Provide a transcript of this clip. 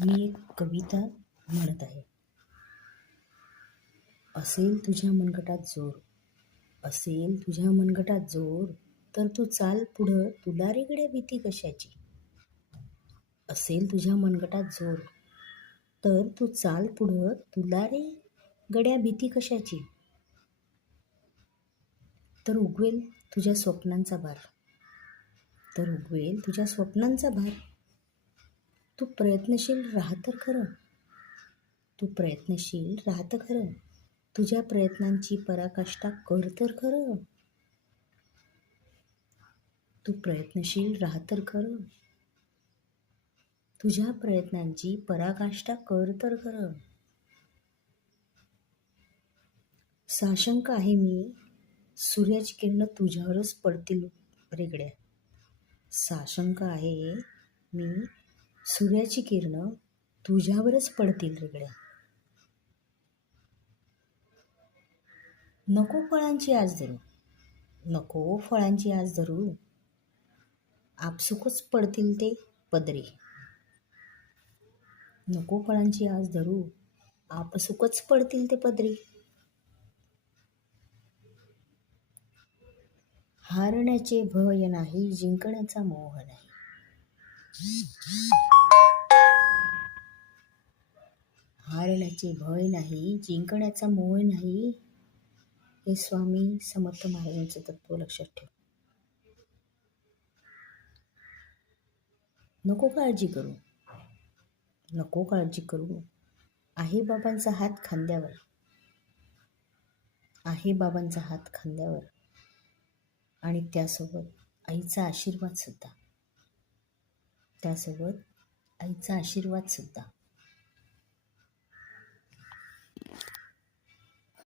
मी एक कविता म्हणत आहे. असेल तुझ्या मनगटात जोर, असेल तुझ्या मनगटात जोर, तर तू चाल पुढं, तुला रे गड्या भीती कशाची. असेल तुझ्या मनगटात जोर, तर तू चाल पुढं, तुला रे गड्या भीती कशाची. तर उगवेल तुझ्या स्वप्नांचा भार, तर उगवेल तुझ्या स्वप्नांचा भार. तू प्रयत्नशील राह तर खरं, तू प्रयत्नशील राह तर खरं, तुझ्या प्रयत्नांची पराकाष्ठा कर तर खरं. तू प्रयत्नशील राह तर खरं, तुझ्या प्रयत्नांची पराकाष्ठा कर तर खरं. साशंक आहे मी, सूर्याची किरण तुझ्यावरच पडतील रेगड्या. साशंक आहे मी, सूर्याची किरण तुझ्यावरच पडतील रेगड्या. नको फळांची आस धरू, नको फळांची आस धरू, आपसुकच पडतील ते पदरी. नको फळांची आस धरू, आपसुकच पडतील ते पदरी. हारण्याचे भय नाही, जिंकण्याचा मोह नाही. हारण्याचे भय नाही, जिंकण्याचा मोह नाही. हे स्वामी समर्थ महाराजांचं तत्व लक्षात ठेव. नको काळजी करू, नको काळजी करू, आहे बाबांचा हात खांद्यावर, आहे बाबांचा हात खांद्यावर, आणि त्यासोबत आईचा आशीर्वाद सुद्धा, त्यासोबत आईचा आशीर्वाद सुद्धा.